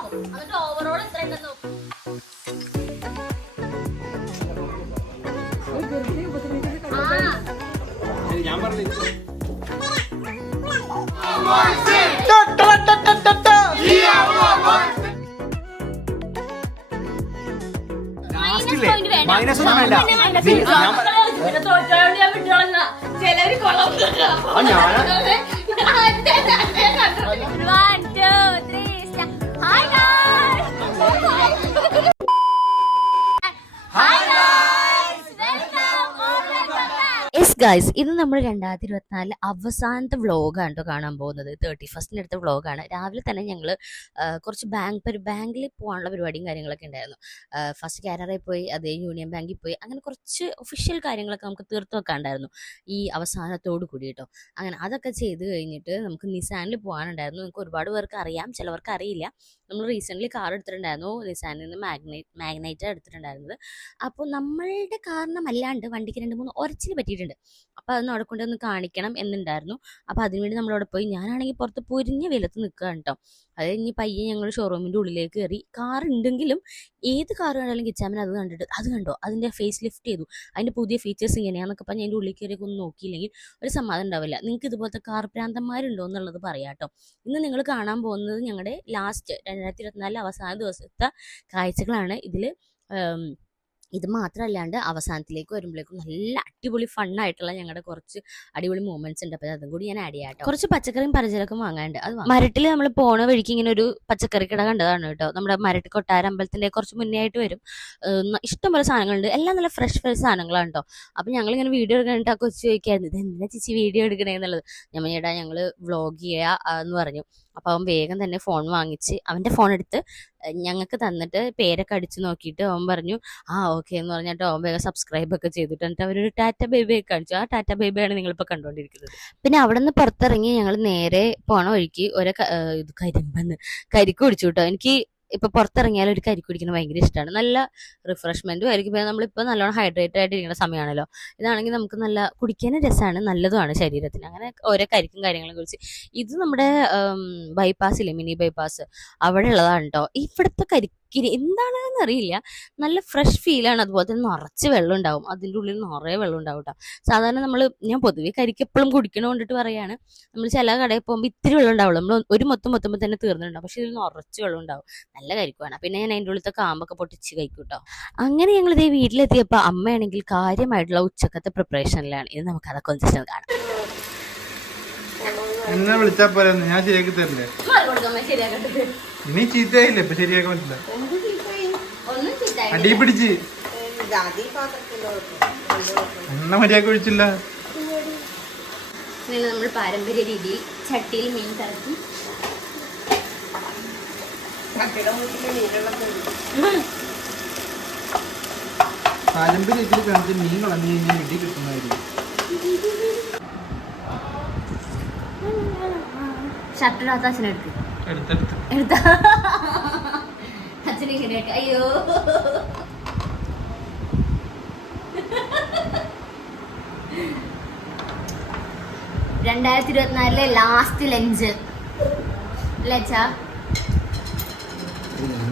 നോക്കും. എന്നിട്ട് ഓവറോൾ എത്ര ഉണ്ടെന്ന് നോക്കും. ഞാൻ പറഞ്ഞു മൈനസ് ഒന്നും വേണ്ട. ചിലര് കൊള്ളം. 1, 2, 3 start. Hi guys. Hi guys. Welcome or welcome back. Yes guys, ഇത് നമ്മൾ 2024 അവസാനത്തെ വ്ളോഗാണ് കേട്ടോ കാണാൻ പോകുന്നത്. 31st അടുത്ത വ്ളോഗാണ്. രാവിലെ തന്നെ ഞങ്ങൾ കുറച്ച് ബാങ്കിൽ പോകാനുള്ള പരിപാടിയും കാര്യങ്ങളൊക്കെ ഉണ്ടായിരുന്നു. ഫസ്റ്റ് കാനറയിൽ പോയി, അതേ യൂണിയൻ ബാങ്കിൽ പോയി, അങ്ങനെ കുറച്ച് ഒഫീഷ്യൽ കാര്യങ്ങളൊക്കെ നമുക്ക് തീർത്ത് വെക്കാണ്ടായിരുന്നു ഈ അവസാനത്തോട് കൂടി കേട്ടോ. അങ്ങനെ അതൊക്കെ ചെയ്ത് കഴിഞ്ഞിട്ട് നമുക്ക് നിസാനിൽ പോകാനുണ്ടായിരുന്നു. നിങ്ങൾക്ക് ഒരുപാട് പേർക്ക് അറിയാം, ചിലവർക്ക് അറിയില്ല. നമ്മൾ റീസെൻ്റ്ലി കാർ എടുത്തിട്ടുണ്ടായിരുന്നു. നിസാനിൽ നിന്ന് മാഗ്നൈറ്റ് എടുത്തിട്ടുണ്ടായിരുന്നത്. അപ്പോൾ നമ്മളുടെ കാരണമല്ലാണ്ട് വണ്ടിക്ക് 2-3 ഒരച്ചിൽ പറ്റിയിട്ടുണ്ട്. അപ്പോൾ അതൊന്ന് അവിടെ കൊണ്ടൊന്ന് കാണിക്കണം എന്നുണ്ടായിരുന്നു. അപ്പോൾ അതിനുവേണ്ടി നമ്മളവിടെ പോയി. ഞാനാണെങ്കിൽ പുറത്ത് പൊരിഞ്ഞ വെയിലത്ത് നിൽക്കുകയാണ് കേട്ടോ. അത് കഴിഞ്ഞ് പയ്യെ ഞങ്ങൾ ഷോറൂമിൻ്റെ ഉള്ളിലേക്ക് കയറി. കാർ ഉണ്ടെങ്കിലും ഏത് കാർ കണ്ടാലും കിച്ചാമിന് അത് കണ്ടിട്ട് അത് കണ്ടോ, അതിൻ്റെ ഫേസ് ലിഫ്റ്റ് ചെയ്തു, അതിൻ്റെ പുതിയ ഫീച്ചേഴ്സ് ഇങ്ങനെയാണെന്നൊക്കെ പറഞ്ഞ് അതിൻ്റെ ഉള്ളിൽ കയറിയൊക്കെ ഒന്നും നോക്കിയില്ലെങ്കിൽ ഒരു സമാധാനം ഉണ്ടാവില്ല. നിങ്ങൾക്ക് ഇതുപോലത്തെ കാർ പ്രാന്തന്മാരുണ്ടോ എന്നുള്ളത് പറയാം കേട്ടോ. ഇന്ന് നിങ്ങൾ കാണാൻ പോകുന്നത് ഞങ്ങളുടെ ലാസ്റ്റ് 2024 അവസാന ദിവസത്തെ കാഴ്ചകളാണ്. ഇത് മാത്രമല്ലാണ്ട് അവസാനത്തിലേക്ക് വരുമ്പോഴേക്കും നല്ല അടിപൊളി ഫണ്ണായിട്ടുള്ള ഞങ്ങളുടെ കുറച്ച് അടിപൊളി മൂമെന്റ്സ് ഉണ്ട്. അപ്പോൾ അതും കൂടി ഞാൻ ആഡ് ചെയ്യാം കേട്ടോ. കുറച്ച് പച്ചക്കറിയും പലചരക്കും വാങ്ങാനുണ്ട്. അത് മരട്ടിൽ നമ്മൾ പോണ വഴിക്ക് ഇങ്ങനെ ഒരു പച്ചക്കറി കട കണ്ടതാണ് കേട്ടോ. നമ്മുടെ മരട്ടി കൊട്ടാര അമ്പലത്തിൻ്റെ കുറച്ച് മുന്നേ ആയിട്ട് വരും. ഇഷ്ടംപോലെ സാധനങ്ങളുണ്ട്. എല്ലാം നല്ല ഫ്രഷ് സാധനങ്ങളാണ് കേട്ടോ. അപ്പോൾ ഞങ്ങളിങ്ങനെ വീഡിയോ എടുക്കാനായിട്ട് ആ കൊച്ചു ചോദിക്കായിരുന്നു, ഇത് എന്തിനാ ചേച്ചി വീഡിയോ എടുക്കണേ എന്നുള്ളത്. ഞാൻ ചേട്ടാ ഞങ്ങൾ വ്ളോഗ് ചെയ്യുക എന്ന് പറഞ്ഞു. അപ്പോൾ അവൻ വേഗം തന്നെ ഫോൺ വാങ്ങിച്ച് അവൻ്റെ ഫോൺ എടുത്ത് ഞങ്ങൾക്ക് തന്നിട്ട് പേരൊക്കെ അടിച്ച് നോക്കിയിട്ട് അവൻ പറഞ്ഞു ഓക്കെ എന്ന് പറഞ്ഞിട്ട് അവൻ വേഗം സബ്സ്ക്രൈബ് ഒക്കെ ചെയ്തിട്ട് എന്നിട്ട് അവരൊരു ടാറ്റ ബേബിയൊക്കെ കാണിച്ചു. ആ ടാറ്റ ബേബിയാണ് നിങ്ങളിപ്പോൾ കണ്ടുകൊണ്ടിരിക്കുന്നത്. പിന്നെ അവിടെ നിന്ന് പുറത്തിറങ്ങി ഞങ്ങൾ നേരെ പോണ വഴിക്ക് ഒരു കരിക്ക് കുടിച്ചു കേട്ടോ. എനിക്ക് ഇപ്പൊ പുറത്തിറങ്ങിയാലും ഒരു കരിക്ക് കുടിക്കുന്നത് ഭയങ്കര ഇഷ്ടമാണ്. നല്ല റിഫ്രഷ്മെന്റും ആയിരിക്കും. നമ്മളിപ്പോൾ നല്ലോണം ഹൈഡ്രേറ്റഡ് ആയിട്ടിരിക്കുന്ന സമയമാണല്ലോ. ഇതാണെങ്കിൽ നമുക്ക് നല്ല കുടിക്കാനും രസമാണ്, നല്ലതുമാണ് ശരീരത്തിന്. അങ്ങനെ ഓരോ കരിക്കും കാര്യങ്ങളും കുറിച്ച് ഇത് നമ്മുടെ ബൈപ്പാസില്ലേ, മിനി ബൈപ്പാസ്, അവിടെ ഉള്ളതാണ് കേട്ടോ. ഇവിടുത്തെ കരിക്കിന് എന്താണെന്ന് അറിയില്ല, നല്ല ഫ്രഷ് ഫീലാണ്. അതുപോലെ തന്നെ നിറച്ച് വെള്ളം ഉണ്ടാവും, അതിൻ്റെ ഉള്ളിൽ നിറയെ വെള്ളം ഉണ്ടാവും കേട്ടോ. സാധാരണ ഞാൻ പൊതുവെ കരിക്ക് എപ്പോഴും കുടിക്കണ കൊണ്ടിട്ട് പറയാണ്, നമ്മൾ ചില കടയിൽ പോകുമ്പോൾ ഇത്തിരി വെള്ളം ഉണ്ടാവുള്ളൂ, നമ്മൾ ഒരു മൊത്തം തന്നെ തീർന്നിട്ടുണ്ടാവും. പക്ഷെ ഇതിൽ നിറച്ച് വെള്ളം ഉണ്ടാവും, നല്ല കരിക്കുവാണ്. പിന്നെ ഞാൻ അതിൻ്റെ ഉള്ളിലത്തെ കാമ്പൊക്കെ പൊട്ടിച്ച് കഴിക്കും കേട്ടോ. അങ്ങനെ ഞങ്ങളിതേ വീട്ടിലെത്തിയപ്പോൾ അമ്മയാണെങ്കിൽ കാര്യമായിട്ടുള്ള ഉച്ചക്കത്തെ പ്രിപ്പറേഷനിലാണ്. ഇത് നമുക്ക് അതൊക്കെ ഒന്ന് ജസ്റ്റ് കാണാം. എന്നെ വിളിച്ചാ പോരെ, ഞാൻ ശരിയാക്കി തരില്ലേ? നീ ചീത്തയായില്ലേ? ഇപ്പൊ ശരിയാക്കാൻ പറ്റില്ല. അടി പിടിച്ച് എണ്ണ മര്യാദ ഒഴിച്ചില്ല. നമ്മൾ പാരമ്പര്യ രീതിയിൽ ചട്ടിയിൽ മീൻ തറക്കി പാരമ്പര്യ രീതിയിൽ കാണിച്ച് മീൻ കളഞ്ഞു കഴിഞ്ഞാൽ ഇടി കിട്ടുന്നതായിരിക്കും. ഷർട്ടിടാത്ത അച്ഛനെടുത്ത് എടുത്ത അച്ഛനെ അയ്യോ 2024 ലാസ്റ്റ് ലഞ്ച് അച്ഛാ.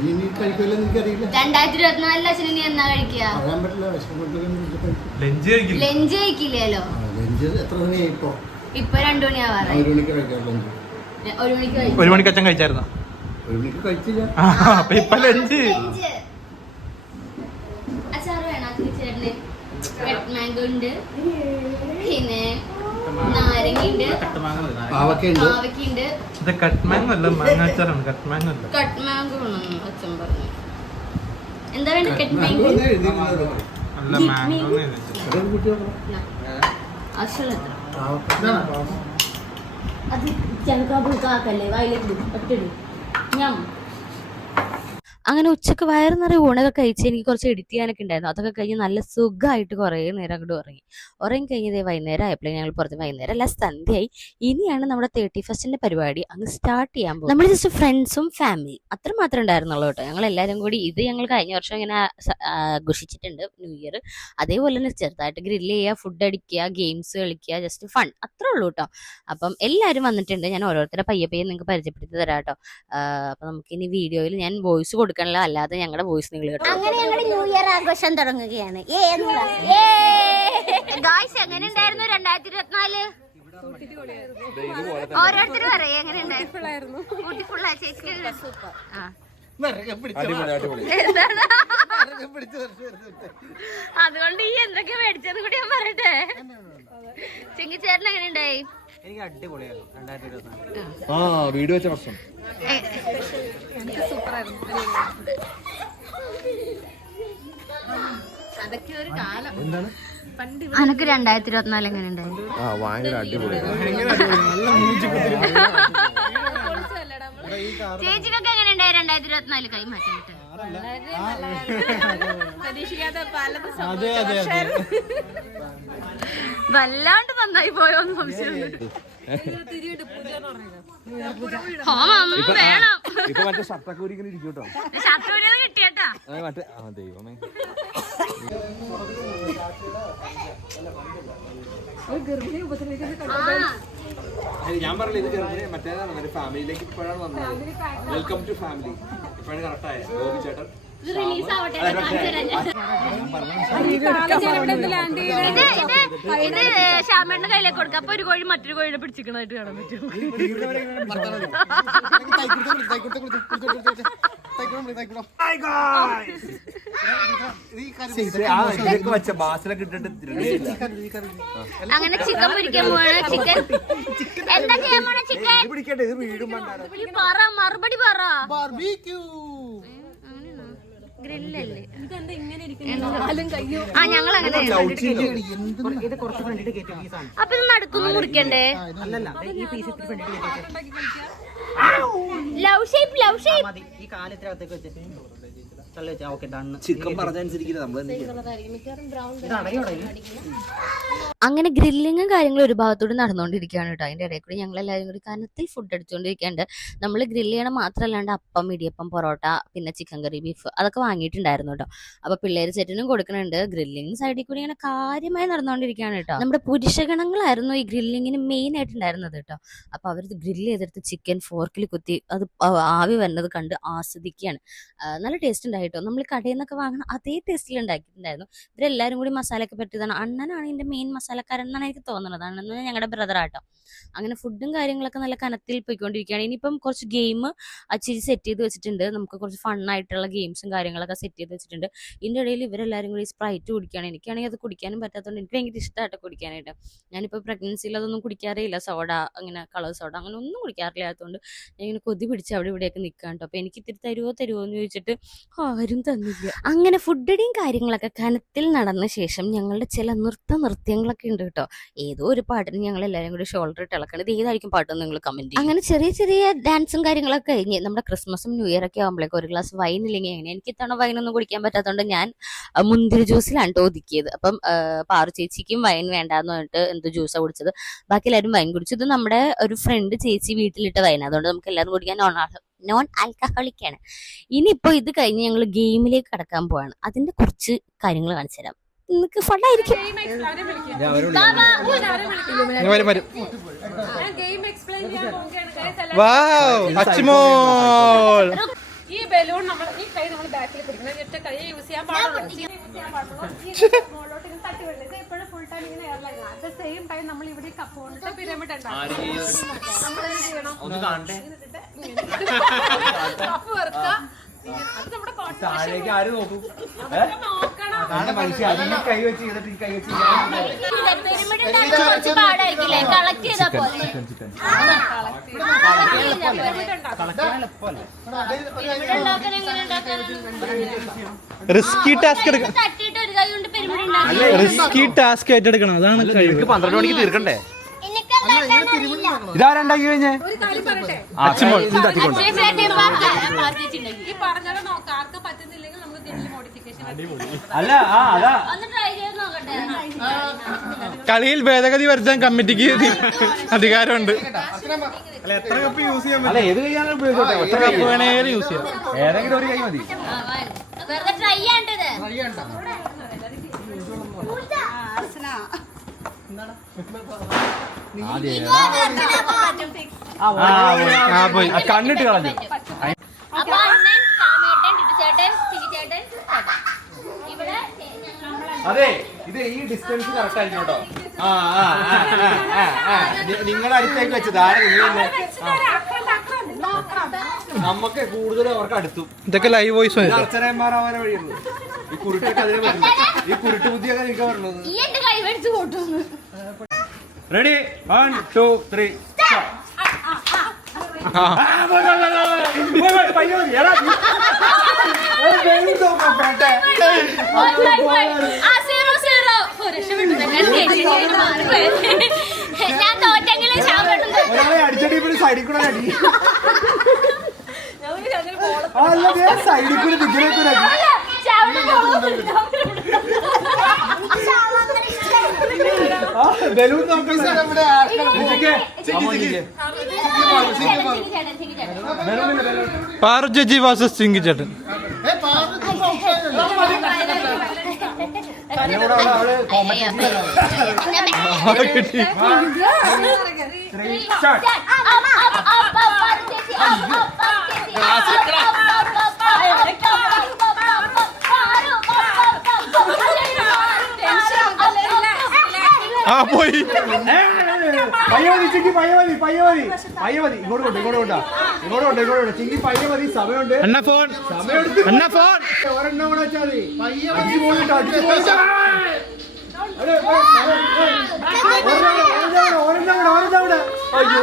2024 അച്ഛന് നീ എന്നാ കഴിക്കുക? ലഞ്ച് കഴിക്കില്ലല്ലോ. ഇപ്പൊ 2 മണിയാവാറായി. 1 മണിക്ക് അച്ഛൻ കഴിച്ചായിരുന്നോ? അപ്പൊ ഇപ്പൊ ലഞ്ച്. അച്ചാറ് വേണം ചേട്ടന്? മാംഗോ ഉണ്ട്, പിന്നെ നാരങ്ങയുണ്ട്, പാവയ്ക്കുണ്ട്. ഇത് കട്ട് മാംഗോ അല്ല, മാങ്ങ അച്ചാറാണ്. കട്ട് മാംഗോ അല്ല, കട്ട് മാംഗോ വേണം അച്ഛൻ പറഞ്ഞു. എന്താ വേണ്ട? കട്ട് മാംഗോ അല്ല, മാംഗോ അശ്വല അത് ചെനക്കാക്കല്ലേ വായിലേക്ക് ഒറ്റ. അങ്ങനെ ഉച്ചക്ക് വയറ് നിറയെ ഊണൊക്കെ കഴിച്ച് എനിക്ക് കുറച്ച് എഡിറ്റ് ചെയ്യാനൊക്കെ ഉണ്ടായിരുന്നു. അതൊക്കെ കഴിഞ്ഞ് നല്ല സുഖമായിട്ട് കുറേ നേരം അങ്ങോട്ട് ഉറങ്ങി കഴിഞ്ഞതേ വൈകുന്നേരം ആയപ്പോഴേ ഞങ്ങൾ പുറത്ത് വൈകുന്നേരം അല്ല സന്ധ്യയായി. ഇനിയാണ് നമ്മുടെ 31st പരിപാടി അങ്ങ് സ്റ്റാർട്ട് ചെയ്യാൻ പോകും. നമ്മൾ ജസ്റ്റ് ഫ്രണ്ട്സും ഫാമിലി അത്ര മാത്രമേ ഉണ്ടായിരുന്നുള്ളൂ കേട്ടോ. ഞങ്ങൾ എല്ലാവരും കൂടി ഇത് ഞങ്ങൾ കഴിഞ്ഞ വർഷം ഇങ്ങനെ ആഘോഷിച്ചിട്ടുണ്ട് ന്യൂ ഇയർ. അതേപോലെ തന്നെ ചെറുതായിട്ട് ഗ്രില്ല് ചെയ്യുക, ഫുഡ് അടിക്കുക, ഗെയിംസ് കളിക്കുക, ജസ്റ്റ് ഫൺ അത്രേ ഉള്ളൂ കേട്ടോ. അപ്പം എല്ലാവരും വന്നിട്ടുണ്ട്. ഞാൻ ഓരോരുത്തരെ പയ്യെ നിങ്ങൾക്ക് പരിചയപ്പെടുത്തി തരാം കേട്ടോ. അപ്പൊ നമുക്ക് ഇനി വീഡിയോയിൽ ഞാൻ വോയിസ് കൊടുക്കണില്ല, അല്ലാതെ ഞങ്ങളുടെ വോയിസ് നിങ്ങൾ കേട്ടോ. അങ്ങനെ ഞങ്ങൾ ന്യൂ ഇയർ ആഘോഷം തുടങ്ങുകയാണ്. എങ്ങനെ ഉണ്ടായിരുന്നു 2024? ഓരോരുത്തർ പറയും എങ്ങനെ ഉണ്ടായിരുന്നു. അതുകൊണ്ട് ഈ എന്തൊക്കെ മേടിച്ചെന്ന് കൂടി ഞാൻ പറയട്ടെ. ചെങ്കിച്ചേട്ടൻ എങ്ങനെ ഉണ്ടായി? എനിക്ക് അടിപൊളിയായിരുന്നു വീഡിയോ വെച്ച പ്രശ്നം. അതൊക്കെ ഒരു കാലം. അനക്ക് 2024 എങ്ങനെ ഉണ്ടായി? ഭയങ്കര അടിപൊളിയായിരുന്നു. ചേച്ചിക്കൊക്കെ എങ്ങനെ ഉണ്ടായി 2024 കൈമാറ്റം കിട്ടുക? വല്ലാണ്ട് നന്നായി പോയോന്ന് സംശയമുണ്ട്. വേണം ഇപ്പൊ മറ്റേ ഷർട്ടൊക്കെ ഇങ്ങനെ ഇരിക്കും കേട്ടോ. ഷർട്ട് കിട്ടിയേട്ടാ മറ്റേ ദൈവമേ. ഞാൻ പറഞ്ഞില്ല ഇത് ചെറുതിനെ മറ്റേതാണ് മറ്റേ ഫാമിലിയിലേക്ക് ഇപ്പോഴാണ് വന്നത്. വെൽക്കം ടു ഫാമിലി ഇപ്പോഴാണ് കറക്റ്റ് ആയത്. ഗോപി ചേട്ടൻ ഇത് ശ്യാമേട്ടന്റെ കയ്യിലേക്ക് കൊടുക്കാം. അപ്പൊ ഒരു കോഴി മറ്റൊരു കോഴിനെ പിടിച്ചിരിക്കണായിട്ട് കാണാൻ പറ്റും. അങ്ങനെ ചിക്കൻ പൊരിക്കാൻ പോവാണ്. ചിക്കൻ എന്താ ചെയ്യാൻ പോണ? ചിക്കൻ പറ, മറുപടി പറ. ഗ്രില്ലല്ലേ? ആ ഞങ്ങൾ അങ്ങനെ. അപ്പൊ ഇത് നടുക്കൊന്നും മുറിക്കണ്ടേ? ലവ് ഷേപ്പ് ചിക്കൻ പറഞ്ഞനുസരിക്കില്ല നമ്മൾ. അങ്ങനെ ഗ്രില്ലിങ്ങും കാര്യങ്ങളും ഒരു ഭാഗത്തോട് നടന്നുകൊണ്ടിരിക്കുകയാണ് കേട്ടോ. അതിന്റെ ഇടയിൽ കൂടി ഞങ്ങൾ എല്ലാവരും കൂടി കനത്തിൽ ഫുഡ് അടിച്ചുകൊണ്ടിരിക്കാണ്ട്. നമ്മൾ ഗ്രില്ല് ചെയ്യണം മാത്രമല്ലാണ്ട് അപ്പം, ഇടിയപ്പം, പൊറോട്ട, പിന്നെ ചിക്കൻ കറി, ബീഫ് അതൊക്കെ വാങ്ങിയിട്ടുണ്ടായിരുന്നു കേട്ടോ. അപ്പൊ പിള്ളേര് സെറ്റിനും കൊടുക്കുന്നുണ്ട്. ഗ്രില്ലിങ് സൈഡിൽ കൂടി ഇങ്ങനെ കാര്യമായി നടന്നുകൊണ്ടിരിക്കുകയാണ് കേട്ടോ. നമ്മുടെ പുരുഷഗണങ്ങളായിരുന്നു ഈ ഗ്രില്ലിങ്ങിന് മെയിൻ ആയിട്ടുണ്ടായിരുന്നത് കേട്ടോ. അപ്പൊ അവർ ഗ്രില്ല് ചെയ്തെടുത്ത് ചിക്കൻ ഫോർക്കിൽ കുത്തി അത് ആവി വരുന്നത് കണ്ട് ആസ്വദിക്കുകയാണ്. നല്ല ടേസ്റ്റ് ഉണ്ടായിട്ടോ. നമ്മൾ കടയിൽ നിന്നൊക്കെ വാങ്ങണം അതേ ടേസ്റ്റിൽ ഉണ്ടാക്കിയിട്ടുണ്ടായിരുന്നു. ഇവരെല്ലാവരും കൂടി മസാലയൊക്കെ പറ്റിയതാണ്. അണ്ണനാണ് ഇതിന്റെ മെയിൻ മസാലക്കാരൻ എന്നാണ് എനിക്ക് തോന്നുന്നത്. അണ്ണെന്ന് ഞങ്ങളുടെ ബ്രദറാട്ടോ. അങ്ങനെ ഫുഡും കാര്യങ്ങളൊക്കെ നല്ല കനത്തിൽ പോയിക്കൊണ്ടിരിക്കുകയാണ്. ഇനിയിപ്പം കുറച്ച് ഗെയിം അച്ചിരി സെറ്റ് ചെയ്ത് വെച്ചിട്ടുണ്ട്. നമുക്ക് കുറച്ച് ഫണ്ണായിട്ടുള്ള ഗെയിംസും കാര്യങ്ങളൊക്കെ സെറ്റ് ചെയ്ത് വെച്ചിട്ടുണ്ട്. ഇതിൻ്റെ ഇടയിൽ ഇവരെല്ലാവരും കൂടി സ്പ്രൈറ്റ് കുടിക്കുകയാണ്. എനിക്കാണെങ്കിൽ അത് കുടിക്കാനും പറ്റാത്തതുകൊണ്ട് എനിക്ക് ഭയങ്കര ഇഷ്ടമായിട്ട് കുടിക്കാനായിട്ട്. ഞാനിപ്പോൾ പ്രഗ്നൻസിയിൽ അതൊന്നും കുടിക്കാറേ ഇല്ല. സോഡ, അങ്ങനെ കളർ സോഡ അങ്ങനെ ഒന്നും കുടിക്കാറില്ലാത്തതുകൊണ്ട് ഞാൻ ഇങ്ങനെ കൊതി പിടിച്ച് അവിടെ ഇവിടെയൊക്കെ നിൽക്കാൻ കേട്ടോ. അപ്പോൾ എനിക്ക് ഇത്തിരി തരുമോ എന്ന് ചോദിച്ചിട്ട് ആരും തന്നില്ല. അങ്ങനെ ഫുഡടിയും കാര്യങ്ങളൊക്കെ കനത്തിൽ നടന്ന ശേഷം ഞങ്ങളുടെ ചില നൃത്യങ്ങളൊക്കെ ഉണ്ട് കേട്ടോ. ഏതോ ഒരു പാട്ടിന് ഞങ്ങൾ എല്ലാവരും കൂടി ഷോൾഡർ ഇട്ട് ഇളക്കണം. ഇത് ഏതായിരിക്കും പാട്ടെന്ന് നിങ്ങൾ കമന്റ് ചെയ്യും. അങ്ങനെ ചെറിയ ചെറിയ ഡാൻസും കാര്യങ്ങളൊക്കെ കഴിഞ്ഞ് നമ്മുടെ ക്രിസ്മസും ന്യൂ ഇയർ ഒക്കെ ആകുമ്പോഴേക്കും ഒരു ഗ്ലാസ് വൈൻ ഇല്ലെങ്കിൽ എങ്ങനെ. എനിക്ക് ഇത്തവണ വൈനൊന്നും കുടിക്കാൻ പറ്റാത്തതുകൊണ്ട് ഞാൻ മുന്തിരി ജ്യൂസിലാണ് ഒതുക്കിയത്. അപ്പം പാറു ചേച്ചിക്കും വൈൻ വേണ്ടാന്ന് പറഞ്ഞിട്ട് എന്തോ ജ്യൂസാണ് കുടിച്ചത്. ബാക്കി എല്ലാവരും വൈൻ കുടിച്ചു. ഇത് നമ്മുടെ ഒരു ഫ്രണ്ട് ചേച്ചി വീട്ടിലിട്ട വൈൻ, അതുകൊണ്ട് നമുക്ക് എല്ലാവരും കുടിക്കാൻ നോൺ ആൽക്കഹോളിക്കാണ്. ഇനിയിപ്പോ ഇത് കഴിഞ്ഞ് ഞങ്ങൾ ഗെയിമിലേക്ക് കടക്കാൻ പോവാണ്. അതിന്റെ കുറച്ച് കാര്യങ്ങൾ കാണിച്ചു തരാം. നിങ്ങൾക്ക് ഫണ്ടായിരിക്കും. ഈ ബലൂൺ നമ്മൾ ഈ കൈ നമ്മൾ ബാക്കിൽ പിടിക്കണം. ഒറ്റ കൈ യൂസ് ചെയ്യാൻ പാടുള്ളൂ. തട്ടി വിടുന്നത് എപ്പോഴും ഫുൾ ടൈം ഇങ്ങനെ airline. At the same time നമ്മൾ ഇവിടെ കപ്പ് കൊണ്ടിട്ട് പിരമിഡ് ഉണ്ടാക്കും. നമ്മളെന്ത് ചെയ്യണം? കപ്പ് വെറുക്കുക. അത് നമ്മുടെ റിസ്കി ടാസ്ക് ഏറ്റെടുക്കണം. അതാണ് 12 മണിക്ക് തീർക്കണ്ടേ? ഇതാരുണ്ടാക്കി കഴിഞ്ഞേ ഒരു കാര്യം പറയട്ടെ, ഇത് തട്ടിക്കൊണ്ട് ഈ പറഞ്ഞത് നോക്കാം, ആർക്ക് പറ്റുന്നില്ലെങ്കിൽ നമുക്ക് തിരിച്ച് മോഡിഫിക്കേഷൻ അല്ല അതാ കളിയിൽ ഭേദഗതി വരുത്താൻ കമ്മിറ്റിക്ക് അധികാരമുണ്ട്. എത്ര കപ്പ് യൂസ് ചെയ്യാൻ അല്ല ഏത് കൈയാണ് ഉപയോഗിച്ചോട്ടെ ഒറ്റ കൈ കപ്പ് വേണേലും യൂസ് ചെയ്യാം. ഏതെങ്കിലും ഒരു കൈ മതി പോയി കണ്ണിട്ട് കളഞ്ഞു അതെ ഇത് ഈ ഡിസ്റ്റൻസ് കറക്റ്റ് ആയിരിക്കും കേട്ടോ നിങ്ങളുടെ അടുത്തേക്ക് വെച്ചത് ആരെ നമുക്ക് കൂടുതൽ അവർക്ക് അടുത്തു ഇതൊക്കെ ലൈവ് വോയിസ് അർച്ചനന്മാരാവാനെ വഴിയുള്ളൂ ഈ കുരുട്ടൊക്കെ അതിനെ വരുന്നത് ഈ കുരുട്ട് ബുദ്ധിയൊക്കെ എനിക്ക് പറഞ്ഞത് റെഡി 1 2 3 ഒരാളെ അടിച്ചടി സൈഡിൽ കൂടെ അടി സൈഡിൽ കൂടെ ദിക്കിലേക്കൂടെ ബലൂൺ പാറു ചേച്ചി വാസസ് ചിങ്കി ചേട്ടൻ. പോയി പയ്യമതി ചിങ്കി പയ്യമതി ഇങ്ങോട്ട് ചിങ്കി പയ്യമതി സമയമുണ്ട് അണ്ണ ഫോൺ ഒരെണ്ണം കൂടെ വെച്ചാൽ ഒരെണ്ണം അയ്യോ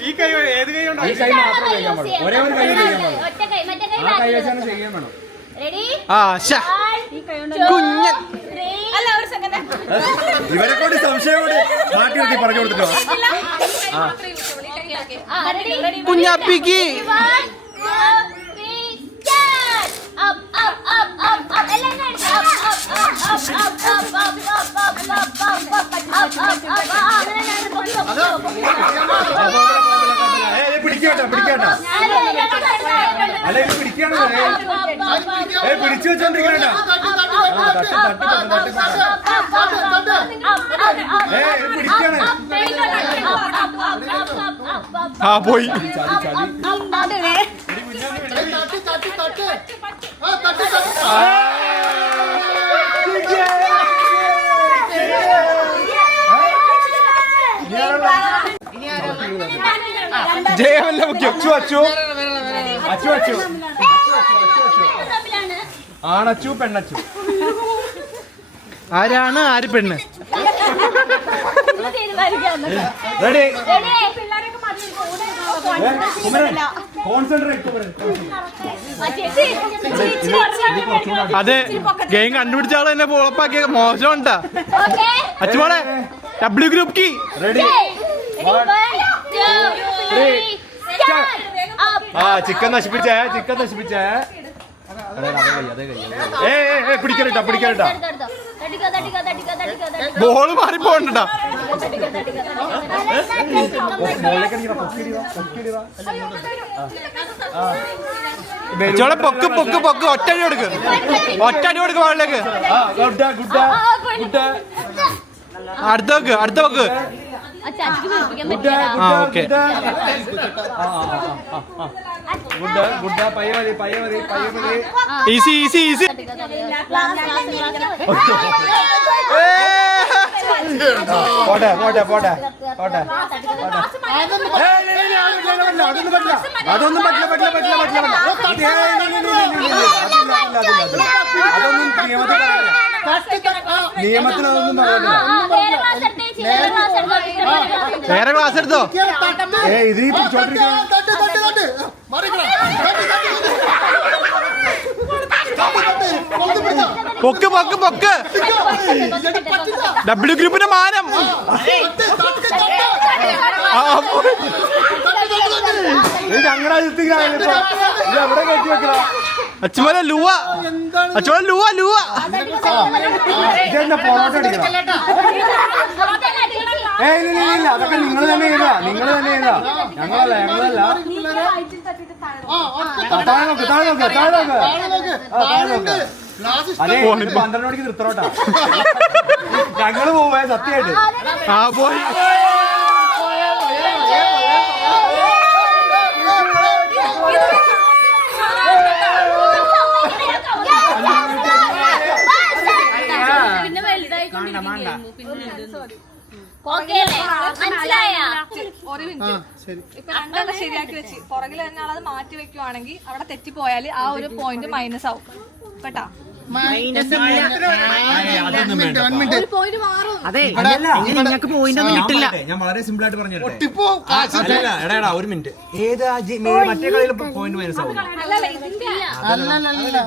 ഈ കൈ ഏത് കൈ ഈ കൈ മാത്രം ചെയ്യാൻ പാടും ഒരേ ഒരു കൈ ചെയ്യാൻ പാടും ആ കൈ വെച്ചാണ് ചെയ്യാൻ വേണം കുഞ്ഞൻ ഇവരെ കൊണ്ട് സംശയം മാറ്റി നിർത്തി പറഞ്ഞു കൊടുത്തിട്ടോ കുഞ്ഞാപ്പിക്ക് പിടിക്കാട്ടോ അല്ല ഇത് പിടിക്കാണോ പിടിച്ചു വെച്ചോണ്ടിരിക്കണ പിടിക്കാണ് പോയി ജയമല്ല മുഖ്യം. ആണച്ചു പെണ്ണച്ചു ആരാണ് ആര് പെണ്ണ്? റെഡി കോൺസെൻട്രേറ്റ് അതെ ഗെയിം കണ്ടുപിടിച്ച ആള് തന്നെ പോളപ്പാക്കിയ മോശം ഉണ്ടാ അച്ചുമോളെ ഡബ്ല്യു ഗ്രൂപ്പ് കി റെഡി ചിക്കൻ നശിപ്പിച്ച പിടിക്കലട്ടാ ബോള് മാറിപ്പോണ്ടാ പൊക്ക് ഒറ്റടി കൊടുക്ക് ബോളിലേക്ക് അടുത്ത വെക്ക് ഓക്കെ ഈസി പോട്ടെ അതൊന്നും പറ്റില്ല അതൊന്നും നിയമത്തിൽ നിയമത്തിലൊന്നും പറയണ്ട. വേറെ ക്ലാസ് എടുത്തോ? ഇത് ഈ പിടിച്ചോണ്ടിരിക്കുന്ന പൊക്ക് പൊക്ക് പൊക്ക്. ഡബ്ല്യു ഗ്രൂപ്പിന്റെ മാനം. അച്ചുമോനെ ലൂവ, അച്ചുമോനെ ലൂവ ലൂവ. പൊറോട്ട അടിക്കണം. ഇല്ല അതൊക്കെ നിങ്ങൾ തന്നെ ചെയ്താ, നിങ്ങൾ തന്നെ ചെയ്താ. ഞങ്ങളല്ല താഴെ നോക്ക് താഴെ നോക്ക് താഴെ നോക്ക്. അതെ 12 മണിക്ക് നിർത്തറോട്ടാ. ഞങ്ങള് പോവേ സത്യമായിട്ട്. ആ പോയി. ഒരു മിനിറ്റ്. ഇപ്പൊ രണ്ടെണ്ണം ശരിയാക്കി വെച്ച് പുറകിൽ തന്നെ ആളത് മാറ്റി വെക്കുവാണെങ്കിൽ അവിടെ തെറ്റിപ്പോയാൽ ആ ഒരു പോയിന്റ് മൈനസ് ആവും കേട്ടാ. നിങ്ങൾക്ക് പോയിന്റ് ഒന്നും കിട്ടില്ല. ഞാൻ വളരെ സിമ്പിൾ ആയിട്ട് പറഞ്ഞു എടാ ഒരു മിനിറ്റ്. ഏത് മറ്റേ കളിയിൽ പോയിന്റ് മൈനസ് ആവും?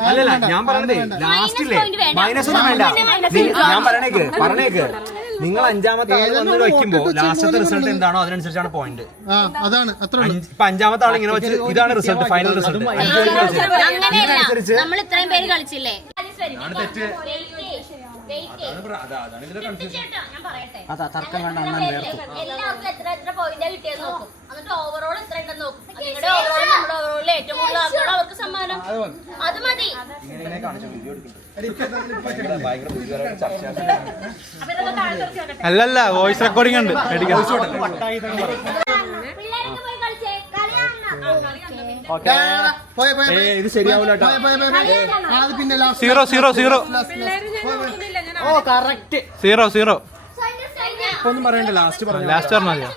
അല്ലല്ല ഞാൻ പറഞ്ഞതേ ലാസ്റ്റില്ലേ മൈനസ് ഒന്നും വേണ്ട. ഞാൻ പറഞ്ഞേക്ക് നിങ്ങൾ അഞ്ചാമത്തെ ആൾ വന്ന് വയ്ക്കുമ്പോ ലാസ്റ്റത്തെ റിസൾട്ട് എന്താണോ അതിനനുസരിച്ചാണ് പോയിന്റ്. അതാണ് ഇപ്പൊ അഞ്ചാമത്തെ ആൾ ഇങ്ങനെ വെച്ച് ഇതാണ് റിസൾട്ട്, ഫൈനൽ റിസൾട്ട്. നമ്മൾ ഇത്രയും പേര് കളിച്ചില്ലേ? തർക്കം വേണ്ട. എല്ലാവർക്കും എത്ര പോയിന്റാ കിട്ടിയെന്ന് നോക്കും. എന്നിട്ട് ഓവറോൾ എത്ര ഉണ്ടെന്ന് നോക്കും. നിങ്ങളുടെ ഓവറോൾ നമ്മുടെ ഓവറോൾ ഏറ്റവും കൂടുതൽ ആൾക്കാണ് അവർക്ക് സമ്മാനം. അത് മതി. അല്ലല്ല വോയിസ് റെക്കോർഡിംഗ് ഉണ്ട്. പിള്ളേരൊക്കെ പോയി കളിച്ചേ. ഇത് ശരിയാവൂല. 0 0 0 0 0. ഒന്നും പറയണ്ട, ലാസ്റ്റ് പറഞ്ഞു. ലാസ്റ്റ് പറഞ്ഞാൽ മതിയോ?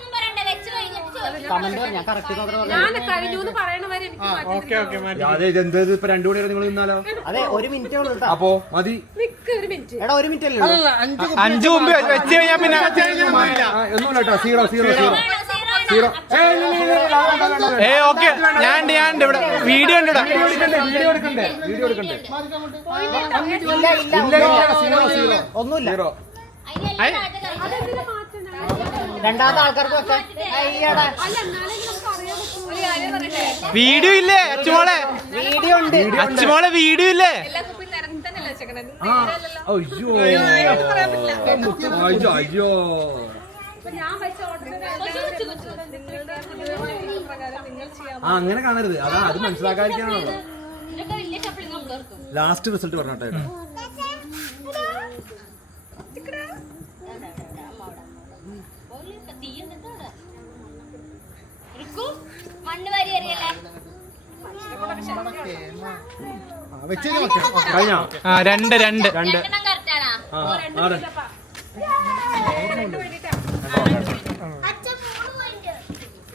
ഞാൻ കഴിഞ്ഞു എന്ന് പറയണ വരെ എനിക്ക് ഇതെന്തത് ഇപ്പൊ 2 മണി വരെ നിങ്ങൾ നിന്നാലോ? അതെ 1 മിനിറ്റ് അപ്പോ മതി. നിക്ക് ഒരു മിനിറ്റ്. എടാ 1 മിനിറ്റ് അല്ലേ? 5 മുമ്പ് വെച്ച് കഴിഞ്ഞാൽ പിന്നെ ഒന്നുമില്ല കേട്ടോ. 0 0 0 ഓക്കെ. ഞാൻ ഇവിടെ വീഡിയോ ഉണ്ട്. വീഡിയോ എടുക്കണ്ടേ? ഒന്നുമില്ല. രണ്ടാമത്തെ ആൾക്കാർക്ക് വെക്കാൻ. വീഡിയോ ഇല്ലേ അച്ചുമോളെ? വീഡിയോ ഉണ്ട്. അച്ചുമോളെ വീഡിയോ ഇല്ലേ? എല്ലാ കുപ്പിയും നിരത്തി തന്നെയല്ലേ വെച്ചേക്കണത്? അയ്യോ അയ്യോ ഞാൻ വെച്ച ഓർഡറിന്റെ പ്രകാരം നിങ്ങൾ ചെയ്യാം. അങ്ങനെ കാണരുത്. അതാ അത് മനസ്സിലാക്കാതിരിക്കാനാണല്ലോ. ലാസ്റ്റ് റിസൾട്ട് പറഞ്ഞോട്ടെ. മണ്ണ് വാരി എറിയല്ലേ? കഴിഞ്ഞോ? 2 2 രണ്ടെണ്ണം കറക്റ്റാണോ?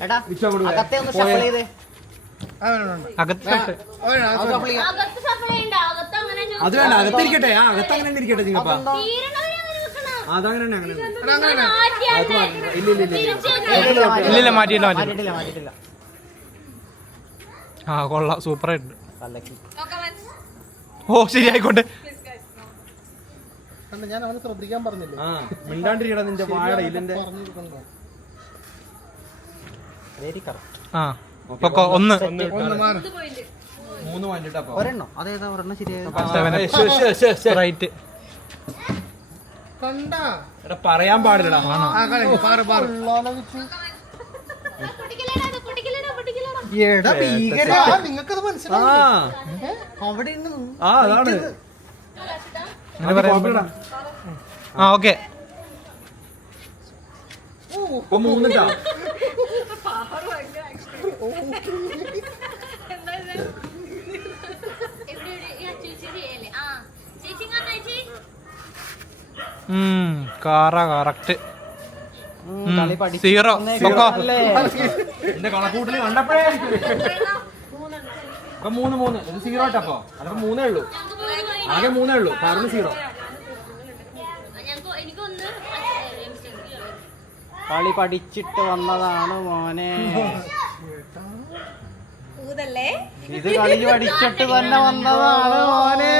എടാ അകത്തെ ഒന്ന് ഷഫിൾ ചെയ്തേ. അകത്ത് അകത്ത് സപ്ലൈ ഉണ്ടോ? അകത്ത് അങ്ങനെ അത് വേണ്ട, അകത്തിരിക്കട്ടെ. അകത്ത് അങ്ങനെ തന്നെ ഇരിക്കട്ടെ. നിങ്ങപ്പ അതങ്ങനെ ഇല്ലില്ല മാറ്റിയില്ല. മാറ്റിയിട്ടില്ല. ആ കൊള്ളാം, സൂപ്പറായിട്ടുണ്ട്. ഓ ശരി ആയിക്കോട്ടെ. ഞാൻ അവന് ശ്രദ്ധിക്കാൻ പറഞ്ഞില്ലേ? മിണ്ടാണ്ടിരിക്കട നിന്റെ വാഴ ഇതിന്റെ. ആ പൊക്കോ. 1 3 വേണ്ടിട്ടാ ഒരെണ്ണം. അതേതാ ഒരെണ്ണം ശരിയായി. റൈറ്റ്. കണ്ടാ എടാ പറയാൻ പാടില്ലടാ. നിങ്ങൾക്കത് മനസ്സിലായി? അവിടെ അതാണ്. ആ ഓക്കെ. 3 ട്ടാ. കറക്റ്റ്. 0 പൊക്കോ. എന്റെ കളക്കൂട്ടില് കണ്ടപ്പോഴേ 3 ഇത് 0 ഇട്ടപ്പോ. അതപ്പോ 3 ഉള്ളൂ. ആകെ 3 ഉള്ളൂ. 0 കളി പഠിച്ചിട്ട് വന്നതാണ് മോനെ. ഊതല്ലേ? ഇത് കളി പഠിച്ചിട്ട് തന്നെ വന്നതാണ് മോനെ.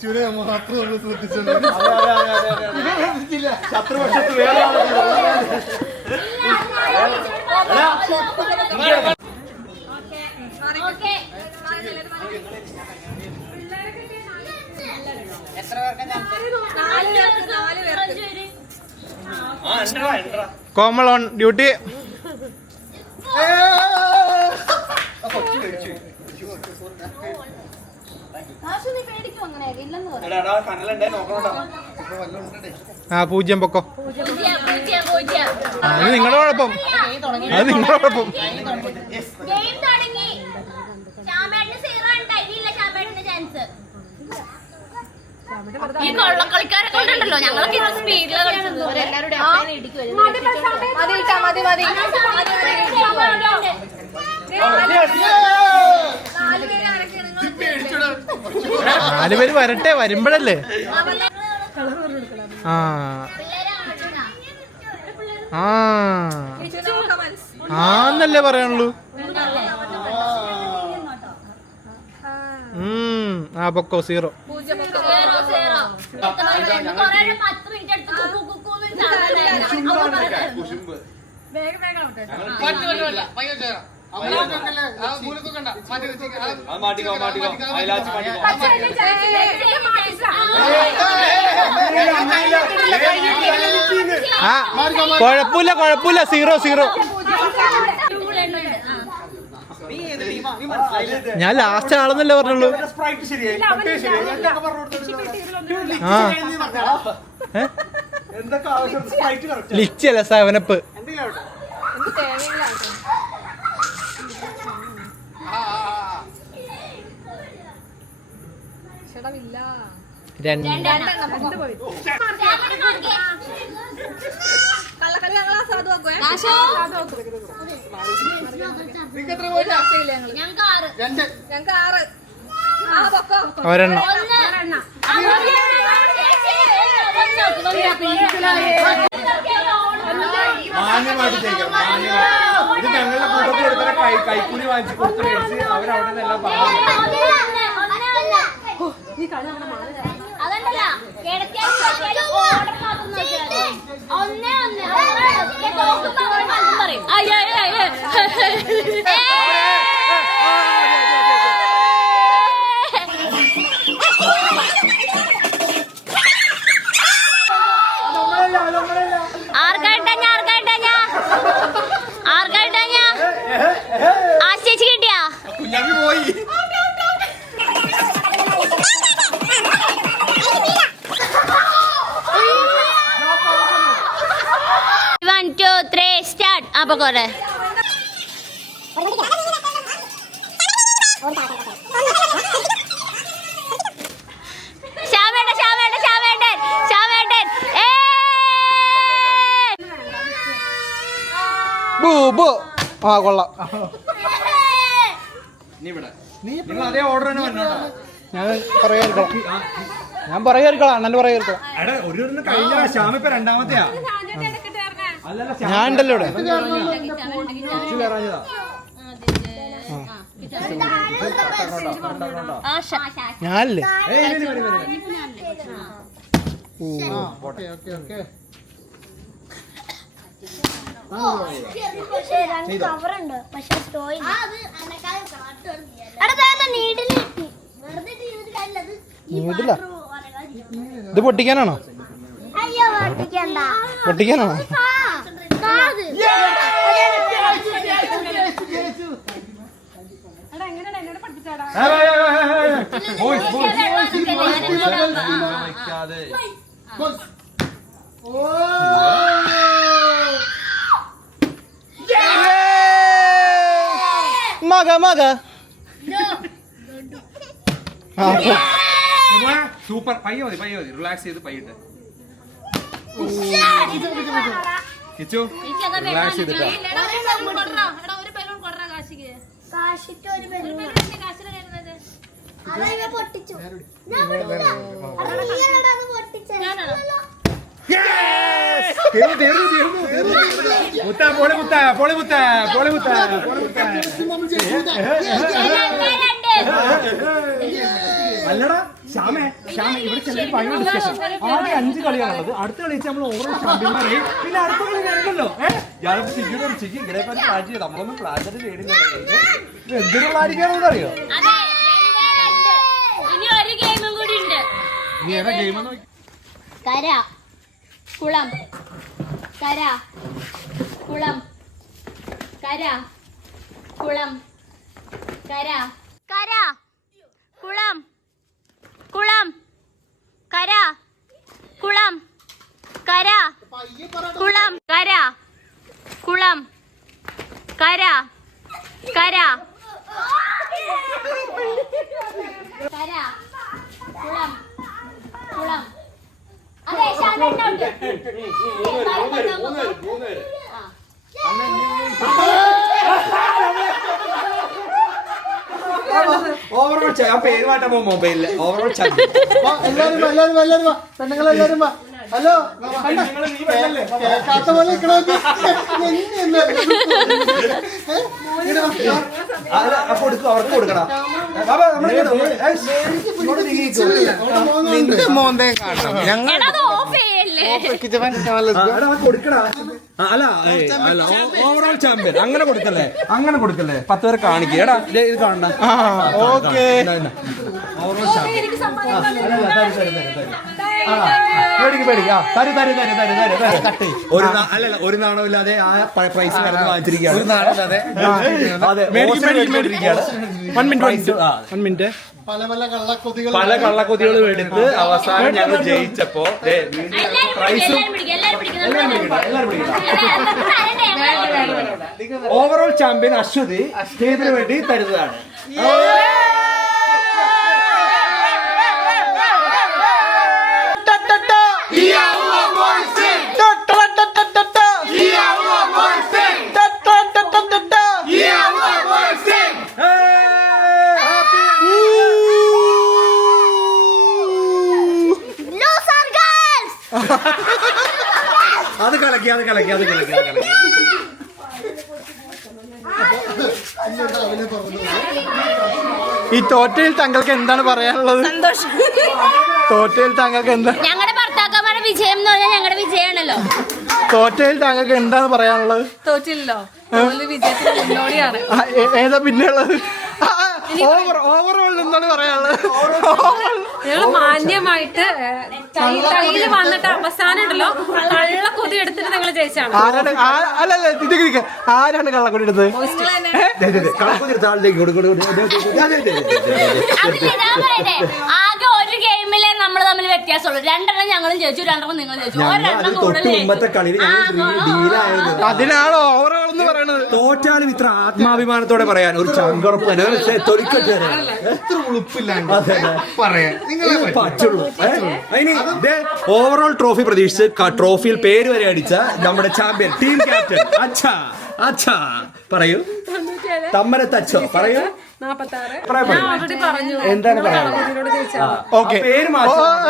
3 മാത്രം നമ്മൾ ശ്രദ്ധിച്ചോണ്ട് ശത്രുപക്ഷത്ത് വേറെ കോമൾ ഓൺ ഡ്യൂട്ടി. കണ്ണലുണ്ടേ നോക്കണോട്ടോ. ആ 0 പൊക്കോ. 0. അത് നിങ്ങളുടെ കുഴപ്പം. അത് നിങ്ങളുടെ കുഴപ്പം. ഗെയിം തുടങ്ങി. ശ്യാമേട്ടന് 0 ആണ്. ഇനിയില്ല ശ്യാമേട്ടന്റെ ചാൻസ്. ഈ കൊള്ളക്കളിക്കാരെ കൊണ്ടുണ്ടല്ലോ ഞങ്ങളൊക്കെ ഇത് സ്പീഡില് കളിച്ചത്. നാല് പേര് വരട്ടെ, വരുമ്പോഴല്ലേ. ആ ആ ആന്നല്ലേ പറയാനുള്ളൂ. ആ പൊക്കോ 0. മാറ്റിക്കോ അയലാച്ചി മാറ്റിക്കോ. ആ കുഴപ്പമില്ല 0. ഞാൻ ലാസ്റ്റ് ആളെന്നല്ലേ പറഞ്ഞുള്ളൂ. ആ ലിച്ചല്ല 7up. കള്ളക്കളി ഞങ്ങൾ സാധുവാക്കുവേ. ഞങ്ങൾക്ക് 6. പൊക്കോ. ഒരെണ്ണം. മാന്യമായിട്ട് ചെയ്യിക്കാം. ഇത് ഞങ്ങളുടെ കൂട്ടത്തിൽ എടുത്ത കൈക്കൂലി വാങ്ങിച്ച് കൊടുത്ത് മേടിച്ച് അവരവിടെ നിന്നെല്ലാം പറഞ്ഞു. അതല്ല ആ ചേച്ചി കിട്ടിയാ കുഞ്ഞാപ്പി പോയി. 1 2 3 സ്റ്റാർട്ട്. അപ്പൊ കൊറേ ആ കൊള്ളാം. നിങ്ങൾ അതേ ഓർഡർ തന്നെ വന്നോട്ടോ. ഞാൻ പറയാതിരിക്കണം അണ്ണന്റെ പറയാതിരിക്കണം. എടാ ഒരു കഴിഞ്ഞ ശ്യാമ ഇപ്പൊ രണ്ടാമത്തെയാ. ഞാൻ ഉണ്ടല്ലോ ഇവിടെ. ഞാനല്ലേ. കവറുണ്ട് പക്ഷെ ഇത് പൊട്ടിക്കാനാണോ? പൊട്ടിക്കാനാണോ? മക സൂപ്പർ. പയ്യ മതി റിലാക്സ് ചെയ്ത് പയ്യിട്ട്. കിച്ചു എനിക്കതാ റിലാക്സ് ചെയ്തിട്ടാ ഒരു ബലൂൺ കൊടറ കാശിക്ക് കാശിക്ക് ഒരു ബലൂൺ കാശിന് കയറുന്നത് അതങ്ങനെ പൊട്ടിച്ചു ഞാൻ പൊട്ടില്ല. അത് നീയാണോടാ അത് പൊട്ടിച്ചത്? അല്ലടാ ശ്യാമേ ഇവിടെ ചെറിയ ഭയങ്കര ഡിസ്കഷൻ ആദ്യം 5 കളിയാണുള്ളത് അടുത്ത കളി നമ്മൾ ഓവറോൾ ചാമ്പ്യന്മാരെ പിന്നെ അടുത്ത കളി വേണ്ടല്ലോ ഞാനിപ്പോ ചിക്കി ഇങ്ങനെയൊക്കെ പ്ലാൻ ചെയ്ത് നമ്മളൊന്നും പ്ലാൻ ചെയ്ത് ചെയ്തില്ല എന്തിനു പ്ലാനിക്കാണെന്ന് അറിയോ ഇനി ഒരു ഗെയിമും കൂടി ഉണ്ട്. നീ ഏതാ ഗെയിം കര കുളം കര കുളം കര കുളം കര കര കുളം കുളം കര കുളം കര കുളം കര കുളം കര കര കര കുളം കുളം അതെ ശാന്തനുണ്ട് ഓവറോൾ ആ പേര് മാറ്റാൻ പോകും മൊബൈലില് ഓവറോൾ ചാമ്പ്യൻ എല്ലാരും പെണ്ണുങ്ങളെല്ലാരും ഹലോ കേൾക്കാത്ത പോലെ കൊടുക്കും അവർക്ക് കൊടുക്കണം മോന്തേ കാണണം ഞങ്ങൾ അത് ഓഫ് ചെയ്യല്ലേ കൊടുക്കടാ അല്ല ഓവറോൾ ചാമ്പ്യൻ അങ്ങനെ കൊടുക്കല്ലേ 10 പേരെ കാണിക്കുക എടാ ഇത് കാണണ്ട ഓക്കെ ഓവറോൾ ചാമ്പ്യൻ ഒരു നാണമില്ലാതെ ആ പ്രൈസ് കടന്ന് വാങ്ങിച്ചിരിക്കുകയാണ് ഒരു നാണമില്ലാതെ പല കള്ളക്കൊതികളും എടുത്ത് അവസാനം ഞങ്ങൾ ജയിച്ചപ്പോ ഓവറോൾ ചാമ്പ്യൻ അശ്വതി സ്റ്റേജിന് വേണ്ടി തരുന്നതാണ് അത് കളക്കി ഈ തോറ്റയിൽ താങ്കൾക്ക് എന്താണ് പറയാനുള്ളത്? തോറ്റയിൽ താങ്കൾക്ക് എന്താ ഞങ്ങളുടെ ഭർത്താക്കന്മാരുടെ വിജയം എന്ന് പറഞ്ഞാൽ ഞങ്ങളുടെ വിജയമാണല്ലോ. തോറ്റയിൽ താങ്കൾക്ക് എന്താണ് പറയാനുള്ളത്? തോറ്റില്ലല്ലോ വിജയത്തിന് മുന്നോടിയാണ്. ഏതാ പിന്നെയുള്ളത്? ഓവറോൾ എന്താണ് പറയാനുള്ളത്? ഞങ്ങൾ മാന്യമായിട്ട് കയ്യിൽ വന്നിട്ട് അവസാനം ഉണ്ടല്ലോ കള്ളക്കൊതി എടുത്തിട്ട് നിങ്ങൾ ജയിച്ചാണ്. അല്ലല്ല ഇതിക്ക് ആരാണ് കള്ളക്കൊടി എടുത്തത്? ആകെ ഒരു ഗെയിമിലെ നമ്മൾ തമ്മിൽ വ്യത്യാസമുള്ളൂ. 2 ഞങ്ങളും ജയിച്ചു, 2 നിങ്ങൾ ജയിച്ചു. അതിനാണോ ഓവറോൾ എന്ന് പറയുന്നത്? തോറ്റാലും ഇത്ര ആത്മാഭിമാനത്തോടെ പറയാൻ ഒരു ചങ്കുറപ്പ് ഓവറോൾ ട്രോഫി പ്രതീക്ഷിച്ച് ട്രോഫിയിൽ പേര് വരെ അടിച്ച നമ്മുടെ ചാമ്പ്യൻ ടീം ക്യാപ്റ്റൻ അച്ഛാ പറയൂ തമ്മനെ തച്ചോ പറയൂ എന്താണ് പറയാനുള്ളത്? ഓക്കെ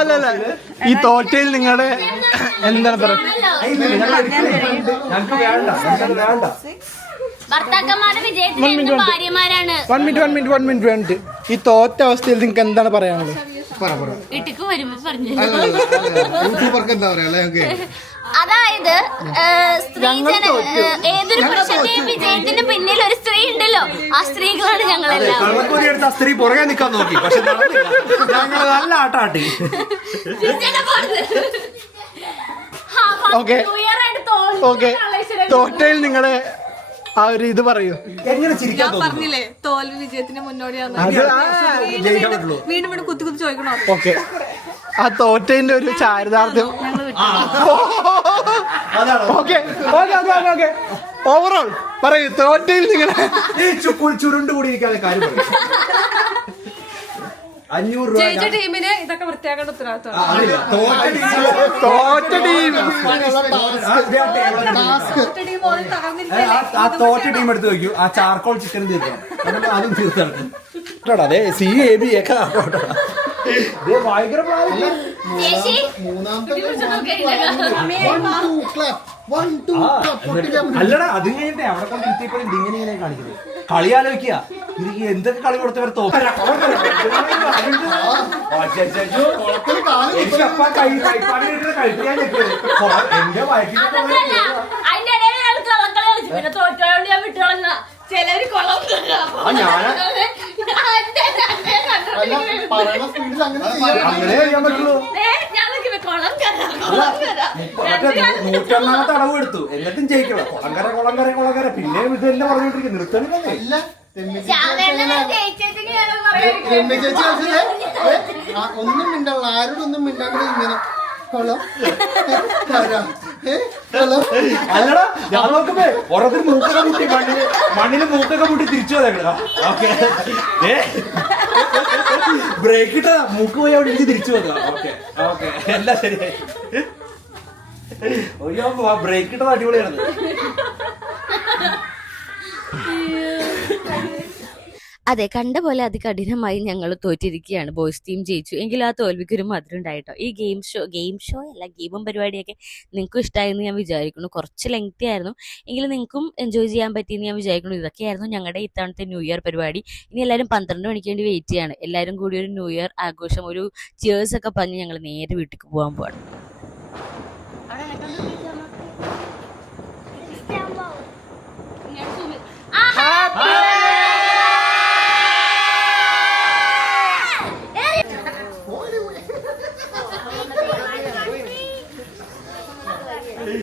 അല്ലല്ല ഈ തോറ്റയിൽ നിങ്ങളുടെ എന്താണ് പറയുക? ഞങ്ങൾക്ക് വേണ്ട ഭർത്താക്കന്മാരുടെ വിജയത്തിന് ഭാര്യമാരാണ്. 1 മിനിറ്റ് ഈ തോറ്റ അവസ്ഥയിൽ നിങ്ങൾക്ക് എന്താണ് പറയാനുള്ളത്? വീട്ടിക്ക് വരുമ്പോ പറഞ്ഞു. യൂട്യൂബർക്ക് എന്താ പറയാ? അതായത് ഏതൊരു പുരുഷന്റെയും വിജയത്തിന് പിന്നിൽ ഒരു സ്ത്രീ ഉണ്ടല്ലോ, ആ സ്ത്രീകളാണ് ഞങ്ങളെല്ലാം. കള്ളക്കൊതിയെടുത്ത സ്ത്രീ പുറകെ നിൽക്കാൻ നോക്കി, പക്ഷെ ഞങ്ങൾ നല്ല ആട്ടാട്ടി. ഓക്കെ തോറ്റയിൽ നിങ്ങളെ ആ ഒരു ഇത് പറയൂ. എങ്ങനെ ചിരിക്കാൻ പറഞ്ഞില്ലേ തോൽവി വിജയത്തിന് മുന്നോടിയാണ്. വീണ്ടും വീണ്ടും കുത്തി ചോദിക്കണോ? ഓക്കെ ആ തോറ്റതിന്റെ ഒരു ചാരിതാർത്ഥ്യം. ഓക്കെ ഓവറോൾ പറയൂ തോറ്റയിൽ നിങ്ങളെ ചുരുണ്ട് കൂടി ഇരിക്കാതെ കാര്യം പറയും. 500 രൂപ ജയിച്ച ടീമിന് ഇതൊക്കെ വൃത്തിയാക്കേണ്ട ഉത്തരവാദിത്വം. തോറ്റ ടീം ടീം പോലും തകർന്നിരിക്കുകയല്ലേ. ആ തോറ്റ ടീം എടുത്ത് വെക്കൂ. ആ ചാർക്കോൾ ചിക്കൻ തീർക്കണം. അതുകൊണ്ട് അതും തീർത്തണം. അതെ CAB ഒക്കെ ഭയങ്കര അല്ലടാ അത് കഴിഞ്ഞിട്ടേ അവിടെ കൊണ്ട് കിട്ടിയപ്പോൾ ഇങ്ങനെ കാണിക്കുന്നത്. കളി ആലോചിക്കുക, ഇത് എന്തൊക്കെ കളി കൊടുത്തവർ കഴിക്കാൻ എന്റെ വയറ്റിൽ അതിന്റെ ഇടയിൽ ഞാൻ കളക്കളി കളിച്ചു. പിന്നെ തോറ്റോണ്ട് ഞാൻ വിട്ടുകളഞ്ഞ ചിലര് കുളം അങ്ങനെ ചെയ്യാൻ പറ്റുള്ളൂ. കുളം 101ാമത്തെ അടവ് എടുത്തു, എന്നിട്ടും ജയിക്കണം. കുളങ്കര പിന്നെ ഇത് തന്നെ പറഞ്ഞോണ്ടിരിക്കും. നിർത്തണില്ലേ? ഒന്നും മിണ്ടുള്ള ആരോടൊന്നും മിണ്ടാണ്ട് ഇങ്ങനെ അല്ലടാ ഞാൻ നോക്കുമ്പോ ഓരോരുത്തർ മൂക്കൊക്കെ മുട്ടി മണ്ണില് മൂക്കൊക്കെ മുട്ടി തിരിച്ചു പോയതാ. ഓക്കെ ബ്രേക്ക് ഇട്ടതാ, മൂക്ക് പോയി അവിടെ ഇടിച്ച് തിരിച്ചു പോയതാ. ഓക്കെ എല്ലാം ശരിയായി. അയ്യോ ബ്രേക്ക് ഇട്ടത് അടിപൊളിയാണത്. അതെ, കണ്ട പോലെ അതികഠിനമായി ഞങ്ങൾ തോറ്റിരിക്കുകയാണ്. ബോയ്സ് ടീം ജയിച്ചു. എങ്കിലും ആ തോൽവിക്കൊരു മധുരം ഉണ്ടായിട്ടോ. ഈ ഗെയിം ഷോ അല്ല, ഗെയിമും പരിപാടിയൊക്കെ നിങ്ങൾക്കും ഇഷ്ടമായെന്ന് ഞാൻ വിചാരിക്കുന്നു. കുറച്ച് ലെങ്തി ആയിരുന്നു, എങ്കിലും നിങ്ങൾക്കും എൻജോയ് ചെയ്യാൻ പറ്റിയെന്ന് ഞാൻ വിചാരിക്കുന്നു. ഇതൊക്കെയായിരുന്നു ഞങ്ങളുടെ ഇത്തവണത്തെ ന്യൂ ഇയർ പരിപാടി. ഇനി എല്ലാവരും 12 മണിക്ക് വേണ്ടി വെയിറ്റ് ചെയ്യാണ്. എല്ലാവരും കൂടി ഒരു ന്യൂ ഇയർ ആഘോഷം, ഒരു ചിയേഴ്സ് ഒക്കെ പറഞ്ഞ് ഞങ്ങൾ നേരെ വീട്ടിലേക്ക് പോകാൻ പോവാണ്.